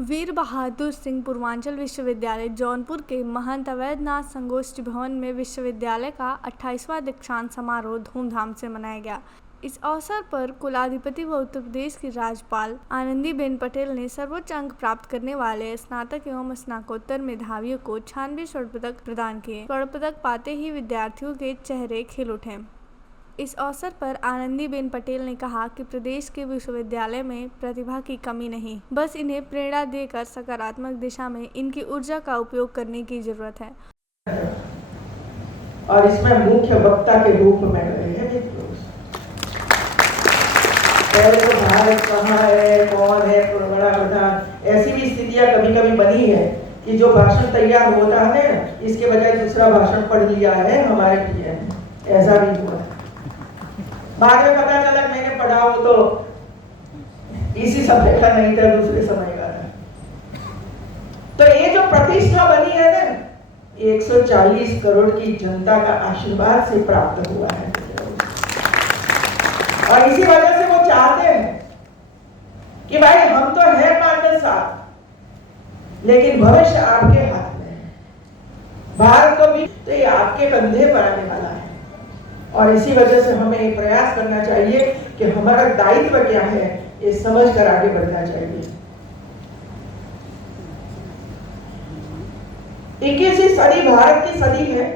वीर बहादुर सिंह पूर्वांचल विश्वविद्यालय जौनपुर के महंत अवैधनाथ संगोष्ठी भवन में विश्वविद्यालय का 28वां दीक्षांत समारोह धूमधाम से मनाया गया। इस अवसर पर कुलाधिपति व उत्तर प्रदेश की राज्यपाल आनंदीबेन पटेल ने सर्वोच्च अंक प्राप्त करने वाले स्नातक एवं स्नातकोत्तर मेधावियों को 96 स्वर्ण पदक प्रदान किए। स्वर्ण पदक पाते ही विद्यार्थियों के चेहरे खिल उठे। इस अवसर पर आनंदीबेन पटेल ने कहा कि प्रदेश के विश्वविद्यालय में प्रतिभा की कमी नहीं, बस इन्हें प्रेरणा देकर सकारात्मक दिशा में इनकी ऊर्जा का उपयोग करने की जरूरत है। और इसमें मुख्य वक्ता के रूप में रहे हैं पहले तो भारत कहाँ है, कौन है बड़ा प्रधान, ऐसी भी स्थितियां कभी कभी बनी है कि जो भाषण तैयार होता है इसके बजाय दूसरा भाषण पढ़ लिया है हमारे पीएम, ऐसा भी हुआ। बाद में पता चला मैंने पढ़ा हो तो इसी समय का नहीं था, दूसरे समय का था। तो ये जो प्रतिष्ठा बनी है ना, 140 करोड़ की जनता का आशीर्वाद से प्राप्त हुआ है और इसी वजह से वो चाहते हैं कि भाई हम तो है पार्टनर साथ, लेकिन भविष्य आपके हाथ में है। भारत को भी तो ये आपके कंधे पर आने वाला है और इसी वजह से हमें ये प्रयास करना चाहिए कि हमारा दायित्व क्या है ये समझकर आगे बढ़ना चाहिए। 21वीं सदी भारत की सदी है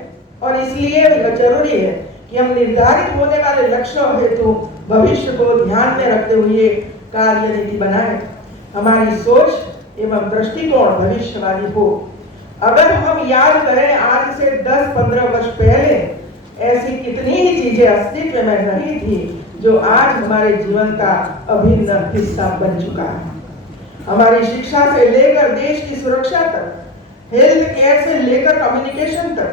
और इसलिए जरूरी है कि हम निर्धारित होने वाले लक्ष्यों हेतु भविष्य को ध्यान में रखते हुए कार्य नीति बनाएं। हमारी सोच एवं दृष्टिकोण भविष्यवादी हो। अगर हम याद करें आज से 10-15 वर्ष पहले ऐसी कितनी ही चीजें अस्तित्व में नहीं थी जो आज हमारे जीवन का अभिन्न हिस्सा बन चुका है। हमारी शिक्षा से लेकर देश की सुरक्षा तक, हेल्थ केयर से लेकर कम्युनिकेशन तक,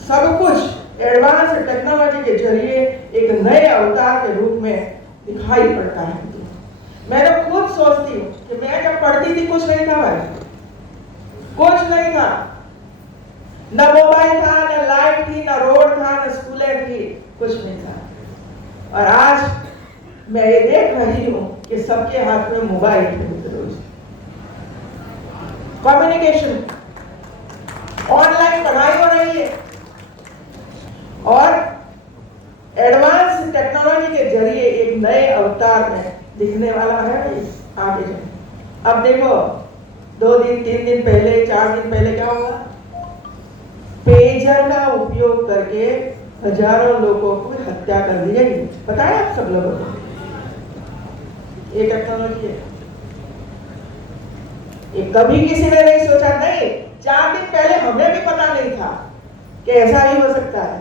सब कुछ एडवांस टेक्नोलॉजी के जरिए एक नए अवतार के रूप में दिखाई पड़ता है। मैं तो खुद सोचती हूँ कि मैं जब पढ़ती थी कुछ नहीं था भाई, कुछ नहीं था, न मोबाइल था, न लाइट थी, न रोड था, न स्कूलें थी, कुछ नहीं था। और आज मैं ये देख रही हूँ कि सबके हाथ में मोबाइल है। कम्युनिकेशन, ऑनलाइन पढ़ाई हो रही है और एडवांस टेक्नोलॉजी के जरिए एक नए अवतार में दिखने वाला है आगे जाए। अब देखो 2 दिन 3 दिन पहले 4 दिन पहले क्या हुआ, पेजर का उपयोग करके हजारों लोगों को हत्या कर दी गई। पता है आप सब लोगों को ये टेक्नोलॉजी है, ये कभी किसी ने नहीं सोचा। नहीं, 4 दिन पहले हमें भी पता नहीं था कि ऐसा ही हो सकता है।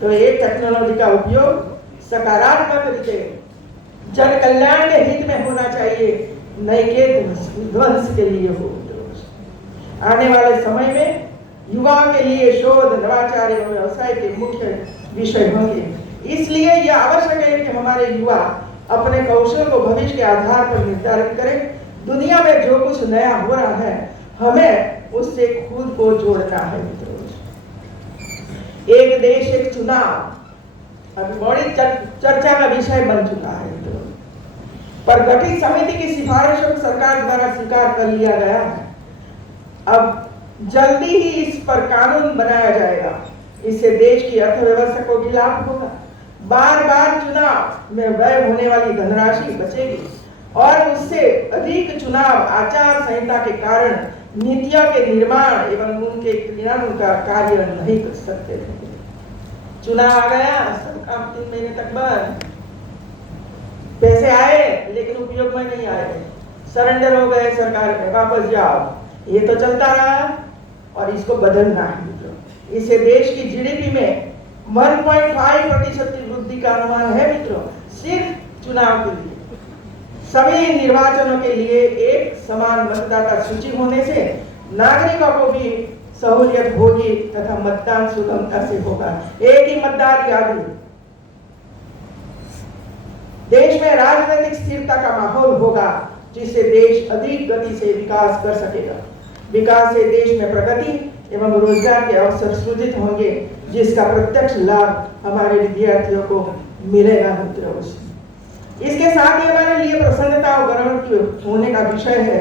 तो ये टेक्नोलॉजी का उपयोग सकारात्मक तरीके जन कल्याण के हित में होना चाहिए, नहीं के ध्वंस के लिए हो। आने वाले समय में युवाओं के लिए शोध, नवाचार एवं व्यवसाय के मुख्य विषय होंगे। इसलिए यह आवश्यक है कि हमारे युवा अपने कौशल को भविष्य के आधार पर निर्धारित करें। दुनिया में जो कुछ नया हो रहा है हमें उससे खुद को जोड़ना है। एक देश एक चुनाव अभी बड़ी चर्चा का विषय बन चुका है, पर गठित समिति की सिफारिशों को सरकार द्वारा स्वीकार कर लिया गया है। अब जल्दी ही इस पर कानून बनाया जाएगा। इससे देश की अर्थव्यवस्था को भी लाभ होगा। बार बार चुनाव में व्यय होने वाली धनराशि बचेगी और उससे अधिक चुनाव आचार संहिता के कारण नीतियों के निर्माण एवं उनके क्रियान्वयन का कार्य नहीं कर सकते थे। चुनाव आ गया, सब काम 3 महीने तक बंद, पैसे आए लेकिन उपयोग में नहीं आए, सरेंडर हो गए सरकार में, वापस जाओ। ये तो चलता रहा और इसको बदलना है। इससे देश की जीडीपी में 1.5% की वृद्धि का अनुमान है मित्रों, सिर्फ चुनाव के लिए। सभी निर्वाचनों के लिए एक समान मतदाता सूची होने से नागरिकों को भी सहूलियत होगी तथा मतदान सुगमता से होगा। एक ही मतदान याद, देश में राजनीतिक स्थिरता का माहौल होगा जिससे देश अधिक गति से विकास कर सकेगा। विकास से देश में प्रगति एवं रोजगार के अवसर सृजित होंगे, जिसका प्रत्यक्ष लाभ हमारे विद्यार्थियों को मिलेगा मित्रों। इसके साथ ही हमारे लिए प्रसन्नता और गर्व होने का विषय है